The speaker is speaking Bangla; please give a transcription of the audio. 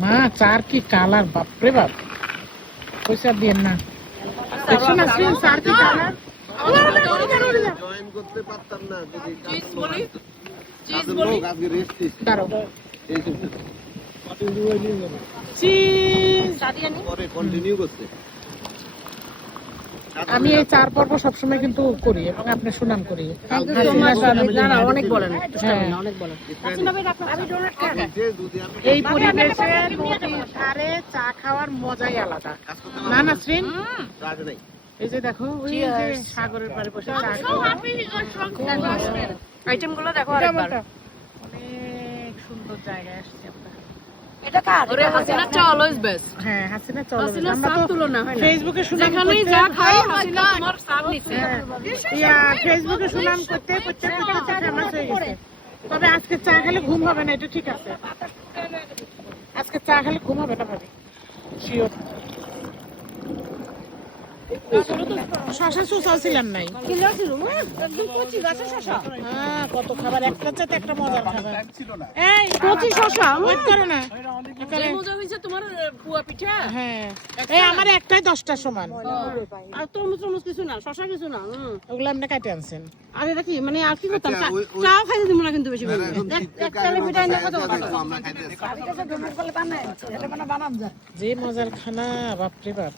মা চার কি কালার, বাপরে বাপ, পয়সা দিয়ে না দেখছো না স্ক্রিন, চার কি কালার। জয়েন করতে পারতাম না যদি চিজ বলি কাজের লোক আজকে রেস্ট দিচ্ছে দাঁড়াও এই চলছে চিজ। পরে কন্টিনিউ করতে আমি এই 4 পর্ব সবসময় কিন্তু করি এবং আপনার সুনাম করি। অনেক বলেন হ্যাঁ। অনেক বলেন এই পরিবেশে নদীর ধারে চা খাওয়ার মজাই আলাদা। না নাসরিন, কাজ নাই এই যে দেখো ওই যে সাগরের পাড়ে বসে চা খাওয়া, আইটেম গুলো দেখো আরেকবার। অনেক সুন্দর জায়গায় আসছি আমরা। এটা কার? ওরে হাসিনা চা অলওয়েজ বেস্ট। হ্যাঁ হাসিনা চলো, হাসিনা আমরা সাপ তো তুলনা হয় না। ফেসবুকে সুনাম যেখানেই করতে, যা খাই হাসিনা তোমার সাপ নিচ্ছে। ফেসবুকে সুনাম করতে করতে করতে ফেমাস হয়ে গেছে। তবে আজকে চা খেলে ঘুম হবে না, এটা ঠিক আছে। আজকে চা খেলে ঘুম হবে না ভাবি, শিওর। শশা সুসাও ছিলাম নাই। হ্যাঁ, কত খাবার, একটা চাইতে একটা মজার খাবার। এই কচি শসা ওয়েট করো না। যে মজা হইছে তোমার পুয়া পিঠা। হ্যাঁ, এই আমার একটাই 10টার সমান। আর তরমুজ টরমুজ কিছু না, শসা কিছু না। ওগুলো আপনি কাটে আনছেন। আর এটা কি মানে আর কি করতাম? আচ্ছা, ওই- চাও খাইতে দিব না কিন্তু বেশি বেশি। এখন শীতকালে পিঠা নিয়ে কত আমরা খাইতে যে মজার খানা, বাপরে বাপ।